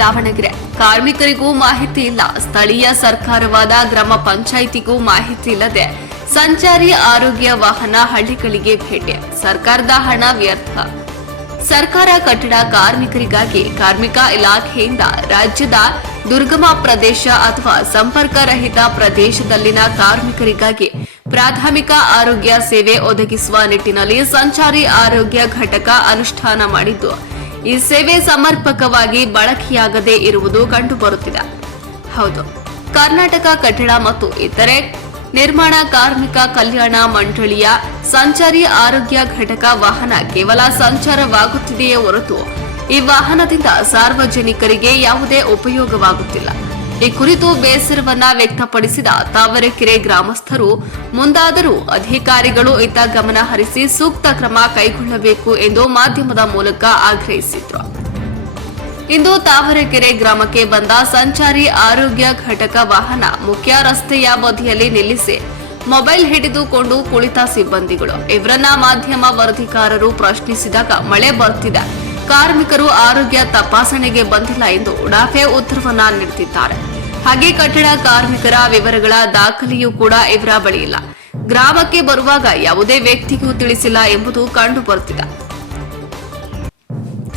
ದಾವಣಗೆರೆ ಕಾರ್ಮಿಕರಿಗೂ ಮಾಹಿತಿ ಇಲ್ಲ, ಸ್ಥಳೀಯ ಸರ್ಕಾರವಾದ ಗ್ರಾಮ ಪಂಚಾಯಿತಿಗೂ ಮಾಹಿತಿ ಇಲ್ಲದೆ ಸಂಚಾರಿ ಆರೋಗ್ಯ ವಾಹನ ಹಳ್ಳಿಗಳಿಗೆ ಭೇಟಿ, ಸರ್ಕಾರದ ಹಣ ವ್ಯರ್ಥ. ಸರ್ಕಾರ ಕಟ್ಟಡ ಕಾರ್ಮಿಕರಿಗಾಗಿ ಕಾರ್ಮಿಕ ಇಲಾಖೆಯಿಂದ ರಾಜ್ಯದ ದುರ್ಗಮ ಪ್ರದೇಶ ಅಥವಾ ಸಂಪರ್ಕ ರಹಿತ ಪ್ರದೇಶದಲ್ಲಿನ ಕಾರ್ಮಿಕರಿಗಾಗಿ ಪ್ರಾಥಮಿಕ ಆರೋಗ್ಯ ಸೇವೆ ಒದಗಿಸುವ ನಿಟ್ಟಿನಲ್ಲಿ ಸಂಚಾರಿ ಆರೋಗ್ಯ ಘಟಕ ಅನುಷ್ಠಾನ ಮಾಡಿದ್ದು, ಈ ಸೇವೆ ಸಮರ್ಪಕವಾಗಿ ಬಳಕೆಯಾಗದೇ ಇರುವುದು ಕಂಡುಬರುತ್ತಿದೆ. ಹೌದು, ಕರ್ನಾಟಕ ಕಟ್ಟಡ ಮತ್ತು ಇತರೆ ನಿರ್ಮಾಣ ಕಾರ್ಮಿಕ ಕಲ್ಯಾಣ ಮಂಡಳಿಯ ಸಂಚಾರಿ ಆರೋಗ್ಯ ಘಟಕ ವಾಹನ ಕೇವಲ ಸಂಚಾರವಾಗುತ್ತಿದೆಯೇ ಹೊರತು ಈ ವಾಹನದಿಂದ ಸಾರ್ವಜನಿಕರಿಗೆ ಯಾವುದೇ ಉಪಯೋಗವಾಗುತ್ತಿಲ್ಲ. ಈ ಕುರಿತು ಬೇಸರವನ್ನ ವ್ಯಕ್ತಪಡಿಸಿದ ತಾವರೆಕೆರೆ ಗ್ರಾಮಸ್ಥರು, ಮುಂದಾದರೂ ಅಧಿಕಾರಿಗಳು ಇತ್ತ ಗಮನ ಹರಿಸಿ ಸೂಕ್ತ ಕ್ರಮ ಕೈಗೊಳ್ಳಬೇಕು ಎಂದು ಮಾಧ್ಯಮದ ಮೂಲಕ ಆಗ್ರಹಿಸಿದರು. ಇಂದು ತಾವರೆಕೆರೆ ಗ್ರಾಮಕ್ಕೆ ಬಂದ ಸಂಚಾರಿ ಆರೋಗ್ಯ ಘಟಕ ವಾಹನ ಮುಖ್ಯ ರಸ್ತೆಯ ಬದಿಯಲ್ಲಿ ನಿಲ್ಲಿಸಿ ಮೊಬೈಲ್ ಹಿಡಿದುಕೊಂಡು ಕುಳಿತ ಸಿಬ್ಬಂದಿಗಳು ಇವರನ್ನ ಮಾಧ್ಯಮ ವರದಿಗಾರರು ಪ್ರಶ್ನಿಸಿದಾಗ ಮಳೆ ಬರ್ತಿದೆ, ಕಾರ್ಮಿಕರು ಆರೋಗ್ಯ ತಪಾಸಣೆಗೆ ಬಂದಿಲ್ಲ ಎಂದು ಉಡಾಫೆ ಉತ್ತರವನ್ನ ನೀಡುತ್ತಿದ್ದಾರೆ. ಹಾಗೆ ಕಟ್ಟಡ ಕಾರ್ಮಿಕರ ವಿವರಗಳ ದಾಖಲೆಯೂ ಕೂಡ ಇವರ ಬಳಿ ಇಲ್ಲ. ಗ್ರಾಮಕ್ಕೆ ಬರುವಾಗ ಯಾವುದೇ ವ್ಯಕ್ತಿಗೂ ತಿಳಿಸಿಲ್ಲ ಎಂಬುದು ಕಂಡು ಬರುತ್ತಿದೆ.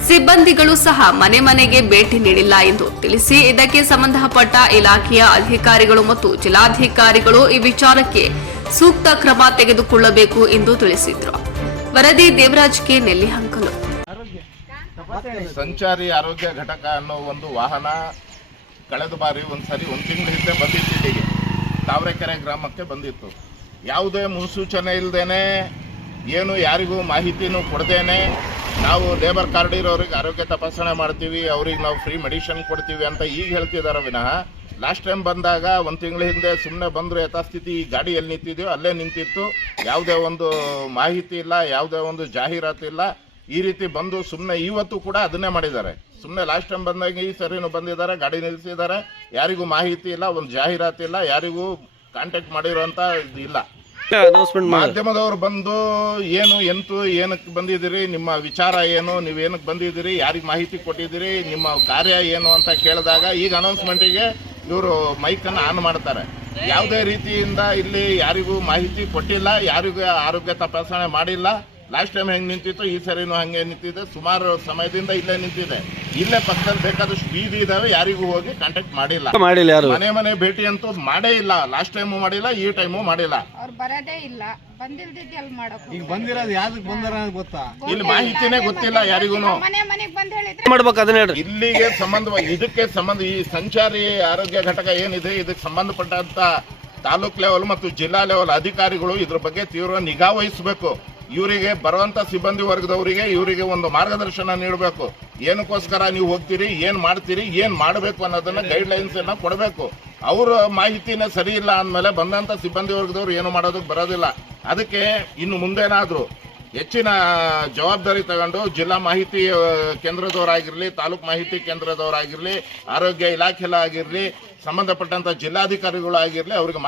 ಸಿಬ್ಬಂದಿಗಳು ಸಹ ಮನೆ ಮನೆಗೆ ಭೇಟಿ ನೀಡಿಲ್ಲ ಎಂದು ತಿಳಿಸಿ ಇದಕ್ಕೆ ಸಂಬಂಧಪಟ್ಟ ಇಲಾಖೆಯ ಅಧಿಕಾರಿಗಳು ಮತ್ತು ಜಿಲ್ಲಾಧಿಕಾರಿಗಳು ಈ ವಿಚಾರಕ್ಕೆ ಸೂಕ್ತ ಕ್ರಮ ತೆಗೆದುಕೊಳ್ಳಬೇಕು ಎಂದು ತಿಳಿಸಿದರು. ವರದಿ ದೇವರಾಜ್ ಕೆ ನೆಲ್ಲಿಹಂಕಲು. ಸಂಚಾರಿ ಆರೋಗ್ಯ ಘಟಕ ಅನ್ನೋ ಒಂದು ವಾಹನ ಕಳೆದ ಬಾರಿ ಒಂದು ತಿಂಗಳ ಹಿಂದೆ ಬಂದಿತ್ತು. ಇಲ್ಲಿಗೆ ತಾವರೆಕೆರೆ ಗ್ರಾಮಕ್ಕೆ ಬಂದಿತ್ತು. ಯಾವುದೇ ಮುನ್ಸೂಚನೆ ಇಲ್ಲದೇನೆ, ಏನು ಯಾರಿಗೂ ಮಾಹಿತಿನೂ ಕೊಡದೇನೆ ನಾವು ಲೇಬರ್ ಕಾರ್ಡ್ ಇರೋರಿಗೆ ಆರೋಗ್ಯ ತಪಾಸಣೆ ಮಾಡ್ತೀವಿ, ಅವ್ರಿಗೆ ನಾವು ಫ್ರೀ ಮೆಡಿಸಿನ್ ಕೊಡ್ತೀವಿ ಅಂತ ಈಗ ಹೇಳ್ತಿದ್ದಾರೆ ವಿನಃ ಲಾಸ್ಟ್ ಟೈಮ್ ಬಂದಾಗ ಒಂದು ತಿಂಗಳ ಹಿಂದೆ ಸುಮ್ಮನೆ ಬಂದರು, ಯಥಾಸ್ಥಿತಿ ಈ ಗಾಡಿ ಎಲ್ಲಿ ನಿಂತಿದೆಯೋ ಅಲ್ಲೇ ನಿಂತಿತ್ತು. ಯಾವುದೇ ಒಂದು ಮಾಹಿತಿ ಇಲ್ಲ, ಯಾವುದೇ ಒಂದು ಜಾಹೀರಾತು ಇಲ್ಲ. ಈ ರೀತಿ ಬಂದು ಸುಮ್ಮನೆ ಇವತ್ತು ಕೂಡ ಅದನ್ನೇ ಮಾಡಿದ್ದಾರೆ. ಸುಮ್ಮನೆ ಲಾಸ್ಟ್ ಟೈಮ್ ಬಂದಾಗ ಈ ಸರಿನೂ ಬಂದಿದ್ದಾರೆ, ಗಾಡಿ ನಿಲ್ಲಿಸಿದ್ದಾರೆ, ಯಾರಿಗೂ ಮಾಹಿತಿ ಇಲ್ಲ, ಒಂದು ಜಾಹೀರಾತು ಇಲ್ಲ, ಯಾರಿಗೂ ಕಾಂಟ್ಯಾಕ್ಟ್ ಮಾಡಿರೋಂಥ ಇಲ್ಲ. ಮಾಧ್ಯಮದವರು ಬಂದು ಏನಕ್ಕೆ ಬಂದಿದ್ದೀರಿ, ನಿಮ್ಮ ವಿಚಾರ ಏನು, ನೀವೇನಕ್ಕೆ ಬಂದಿದ್ದೀರಿ, ಯಾರಿಗೆ ಮಾಹಿತಿ ಕೊಟ್ಟಿದ್ದೀರಿ, ನಿಮ್ಮ ಕಾರ್ಯ ಏನು ಅಂತ ಕೇಳಿದಾಗ ಈಗ ಅನೌನ್ಸ್ಮೆಂಟಿಗೆ ಇವರು ಮೈಕನ್ನು ಆನ್ ಮಾಡ್ತಾರೆ. ಯಾವುದೇ ರೀತಿಯಿಂದ ಇಲ್ಲಿ ಯಾರಿಗೂ ಮಾಹಿತಿ ಕೊಟ್ಟಿಲ್ಲ, ಯಾರಿಗೂ ಆರೋಗ್ಯ ತಪಾಸಣೆ ಮಾಡಿಲ್ಲ. ಲಾಸ್ಟ್ ಟೈಮ್ ಹೆಂಗೆ ನಿಂತಿತ್ತು ಈ ಸರಿನೂ ಹಾಗೆ ನಿಂತಿದೆ. ಸುಮಾರು ಸಮಯದಿಂದ ಇಲ್ಲೇ ನಿಂತಿದೆ. ಇಲ್ಲೇ ಪಕ್ಕದಲ್ಲಿ ಬೇಕಾದಷ್ಟು ಬೀದಿ ಇದಾವೆ, ಯಾರಿಗೂ ಹೋಗಿ ಕಾಂಟ್ಯಾಕ್ಟ್ ಮಾಡಿಲ್ಲ. ಮನೆ ಭೇಟಿ ಅಂತೂ ಮಾಡೇ ಇಲ್ಲ. ಲಾಸ್ಟ್ ಟೈಮು ಮಾಡಿಲ್ಲ, ಈ ಟೈಮು ಮಾಡಿಲ್ಲ. ಇಲ್ಲಿ ಮಾಹಿತಿನೇ ಗೊತ್ತಿಲ್ಲ ಯಾರಿಗೂ. ಇಲ್ಲಿಗೆ ಇದಕ್ಕೆ ಸಂಬಂಧ ಈ ಸಂಚಾರಿ ಆರೋಗ್ಯ ಘಟಕ ಏನಿದೆ ಇದಕ್ಕೆ ಸಂಬಂಧಪಟ್ಟಂತ ತಾಲೂಕ್ ಲೆವೆಲ್ ಮತ್ತು ಜಿಲ್ಲಾ ಲೆವೆಲ್ ಅಧಿಕಾರಿಗಳು ಇದ್ರ ಬಗ್ಗೆ ತೀವ್ರ ನಿಗಾ ವಹಿಸಬೇಕು. ಇವರಿಗೆ ಬರುವಂತ ಸಿಬ್ಬಂದಿ ವರ್ಗದವರಿಗೆ ಇವರಿಗೆ ಒಂದು ಮಾರ್ಗದರ್ಶನ ನೀಡಬೇಕು. ಏನಕ್ಕೋಸ್ಕರ ನೀವು ಹೋಗ್ತೀರಿ, ಏನು ಮಾಡ್ತೀರಿ, ಏನು ಮಾಡಬೇಕು ಅನ್ನೋದನ್ನ ಗೈಡ್ಲೈನ್ಸ್ ಅನ್ನ ಕೊಡಬೇಕು. ಅವರ ಮಾಹಿತಿನೇ ಸರಿ ಇಲ್ಲ ಅಂದಮೇಲೆ ಬಂದಂತ ಸಿಬ್ಬಂದಿ ವರ್ಗದವ್ರು ಏನು ಮಾಡೋದಕ್ಕೆ ಬರೋದಿಲ್ಲ. ಅದಕ್ಕೆ ಇನ್ನು ಮುಂದೇನಾದರೂ ಹೆಚ್ಚಿನ ಜವಾಬ್ದಾರಿ ತಗೊಂಡು ಜಿಲ್ಲಾ ಮಾಹಿತಿ ಕೇಂದ್ರದವರಾಗಿರಲಿ, ತಾಲೂಕು ಮಾಹಿತಿ ಕೇಂದ್ರದವರಾಗಿರಲಿ, ಆರೋಗ್ಯ ಇಲಾಖೆಲಾಗಿರಲಿ, ಸಂಬಂಧಪಟ್ಟಂತ ಜಿಲ್ಲಾಧಿಕಾರಿಗಳಾಗಿರಲಿ ಅವ್ರಿಗೆ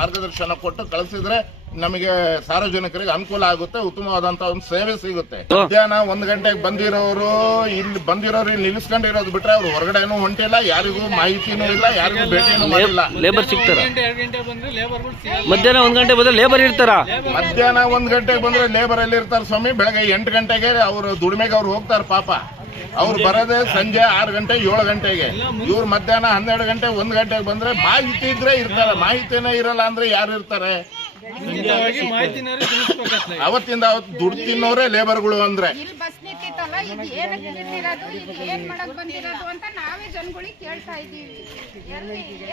ಮಾರ್ಗದರ್ಶನ ಕೊಟ್ಟು ಕಳಿಸಿದ್ರೆ ನಮಗೆ ಸಾರ್ವಜನಿಕರಿಗೆ ಅನುಕೂಲ ಆಗುತ್ತೆ, ಉತ್ತಮವಾದಂತ ಒಂದು ಸೇವೆ ಸಿಗುತ್ತೆ. ಮಧ್ಯಾಹ್ನ 1 ಗಂಟೆಗೆ ಬಂದಿರೋರು ಇಲ್ಲಿ ನಿಲ್ಲಿಸ್ಕೊಂಡಿರೋದು ಬಿಟ್ರೆ ಅವ್ರು ಹೊರಗಡೆನೂ ಹೊಂಟಿಲ್ಲ, ಯಾರಿಗೂ ಮಾಹಿತಿನೂ ಇಲ್ಲ, ಯಾರಿಗೂ ಭೇಟಿನೂ ಮಾಡಿಲ್ಲ. ಲೇಬರ್ ಸಿಗ್ತಾರ? ಮಧ್ಯಾಹ್ನ 1 ಗಂಟೆ ಬಂದ್ರೆ ಲೇಬರ್ ಇರ್ತಾರ? ಮಧ್ಯಾಹ್ನ 1 ಗಂಟೆಗೆ ಬಂದ್ರೆ ಲೇಬರ್ ಎಲ್ಲಿ ಇರ್ತಾರೆ ಸ್ವಾಮಿ? ಬೆಳಗ್ಗೆ 8 ಗಂಟೆಗೆ ಅವ್ರು ದುಡಿಮೆಗೆ ಅವ್ರು ಹೋಗ್ತಾರೆ ಪಾಪ. ಅವ್ರು ಬರೋದೇ ಸಂಜೆ 6 ಗಂಟೆ 7 ಗಂಟೆಗೆ. ಇವ್ರು ಮಧ್ಯಾಹ್ನ 12 ಗಂಟೆ 1 ಗಂಟೆಗೆ ಬಂದ್ರೆ ಮಾಹಿತಿ ಇದ್ರೆ ಇರ್ತಾರೆ, ಮಾಹಿತಿನೇ ಇರಲ್ಲ ಅಂದ್ರೆ ಯಾರು ಇರ್ತಾರೆ? ಅವತ್ತಿಂದ ಅವತ್ತು ದುಡ್ಡು ತಿನ್ನೋರೇ ಲೇಬರ್ಗಳು ಅಂದ್ರೆ. ಏನ್ ಮಾಡಕ್ ಬಂದಿರೋದು ಅಂತ ನಾವೇ ಜನಗಳಿಗೆ ಕೇಳ್ತಾ ಇದೀವಿ.